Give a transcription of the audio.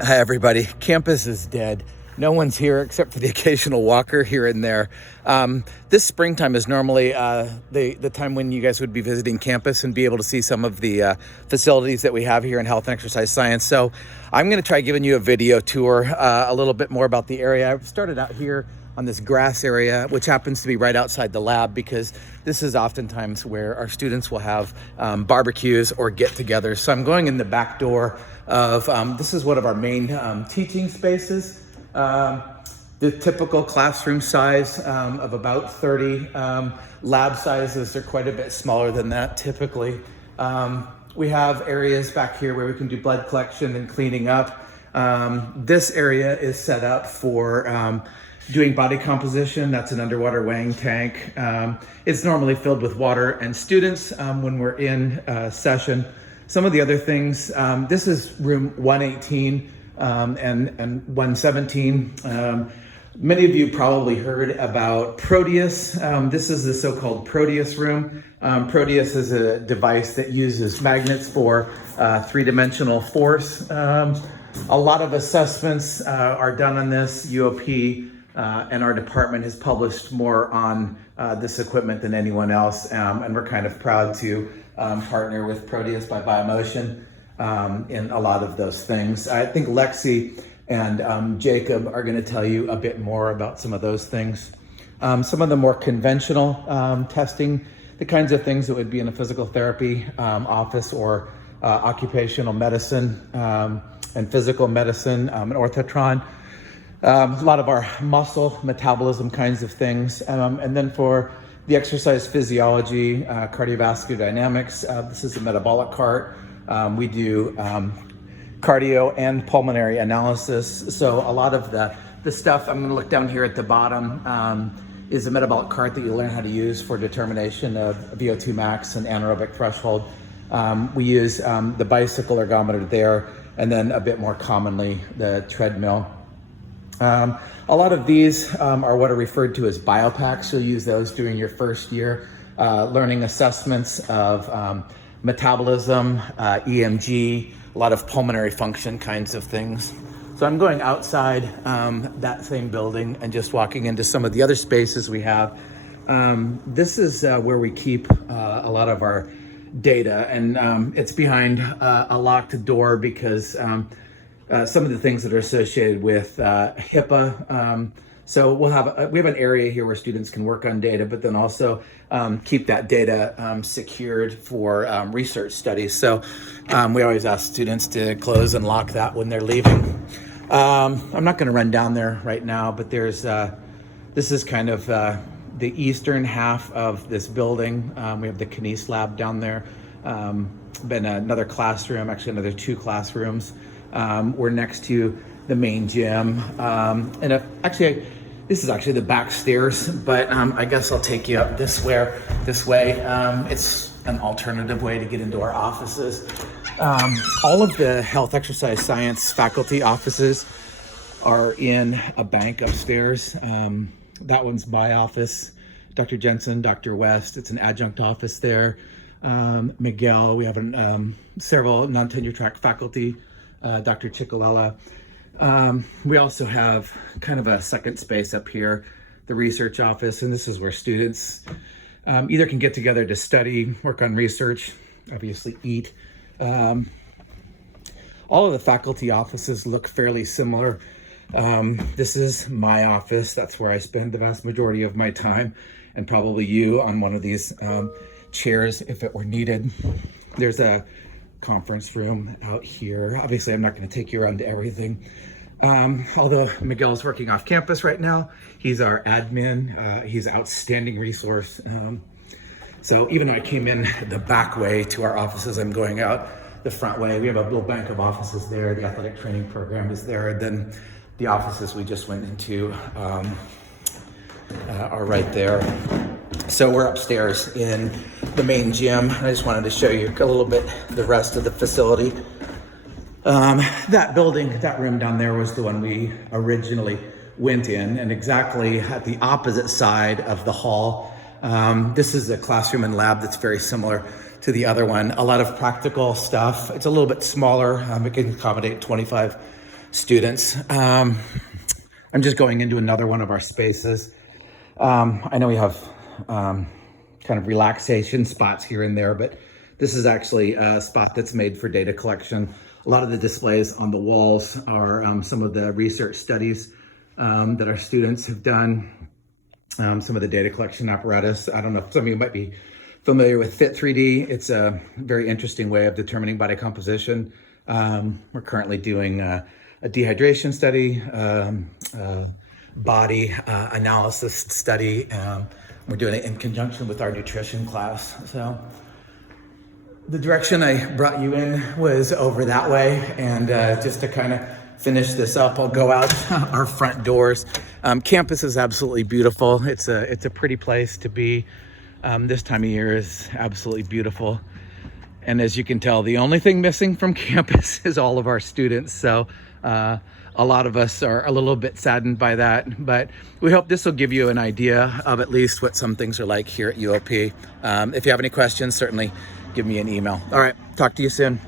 Hi, everybody. Campus is dead. No one's here except for the occasional walker here and there. This springtime is normally the time when you guys would be visiting campus and be able to see some of the facilities that we have here in health and exercise science. So I'm going to try giving you a video tour, a little bit more about the area. I've started out here on this grass area, which happens to be right outside the lab, because this is oftentimes where our students will have barbecues or get-togethers. So I'm going in the back door of, this is one of our main teaching spaces. The typical classroom size of about 30. Lab sizes are quite a bit smaller than that typically. We have areas back here where we can do blood collection and cleaning up. This area is set up for doing body composition. That's an underwater weighing tank. It's normally filled with water and students when we're in session. Some of the other things, this is room 118 and 117. Many of you probably heard about Proteus. This is the so-called Proteus room. Proteus is a device that uses magnets for three-dimensional force. A lot of assessments are done on this. UOP and our department has published more on this equipment than anyone else, and we're kind of proud to partner with Proteus by Biomotion in a lot of those things. I think Lexi and Jacob are going to tell you a bit more about some of those things. Some of the more conventional testing, the kinds of things that would be in a physical therapy office or occupational medicine and physical medicine and orthotron. A lot of our muscle metabolism kinds of things. And then for the exercise physiology, cardiovascular dynamics, this is a metabolic cart. We do cardio and pulmonary analysis. So a lot of the stuff, I'm gonna look down here at the bottom, is a metabolic cart that you learn how to use for determination of VO2 max and anaerobic threshold. We use the bicycle ergometer there, and then a bit more commonly, the treadmill. A lot of these are what are referred to as biopacks. You'll use those during your first year, learning assessments of metabolism, EMG, a lot of pulmonary function kinds of things. So I'm going outside that same building and just walking into some of the other spaces we have. This is where we keep a lot of our data, and it's behind a locked door because some of the things that are associated with HIPAA. So we have an area here where students can work on data, but then also keep that data secured for research studies. So we always ask students to close and lock that when they're leaving. I'm not going to run down there right now, but there's this is kind of the eastern half of this building. We have the kinese lab down there. Been another classroom, actually another 2 classrooms. We're next to the main gym, and this is actually the back stairs, but I guess I'll take you up this way. It's an alternative way to get into our offices. All of the health exercise science faculty offices are in a bank upstairs. That one's my office, Dr. Jensen, Dr. West. It's an adjunct office there. Miguel, we have several non-tenure track faculty. Dr. Chicolella. We also have kind of a second space up here, the research office, and this is where students either can get together to study, work on research, obviously eat. All of the faculty offices look fairly similar. This is my office. That's where I spend the vast majority of my time, and probably you on one of these chairs if it were needed. There's a conference room out here. Obviously, I'm not going to take you around to everything. Although Miguel's working off campus right now, he's our admin. He's an outstanding resource. So even though I came in the back way to our offices, I'm going out the front way. We have a little bank of offices there. The athletic training program is there. And then the offices we just went into are right there. So we're upstairs in the main gym. I just wanted to show you a little bit the rest of the facility. That building, that room down there was the one we originally went in, and exactly at the opposite side of the hall. This is a classroom and lab that's very similar to the other one. A lot of practical stuff. It's a little bit smaller. It can accommodate 25 students. I'm just going into another one of our spaces. I know we have kind of relaxation spots here and there, but this is actually a spot that's made for data collection. A lot of the displays on the walls are some of the research studies that our students have done, some of the data collection apparatus. I don't know if some of you might be familiar with Fit3D. It's a very interesting way of determining body composition. We're currently doing a dehydration study, body analysis study. We're doing it in conjunction with our nutrition class. So the direction I brought you in was over that way. And just to kind of finish this up, I'll go out our front doors. Campus is absolutely beautiful. It's a pretty place to be. This time of year is absolutely beautiful. And as you can tell, the only thing missing from campus is all of our students. So a lot of us are a little bit saddened by that, but we hope this will give you an idea of at least what some things are like here at UOP. If you have any questions, certainly give me an email. All right, talk to you soon.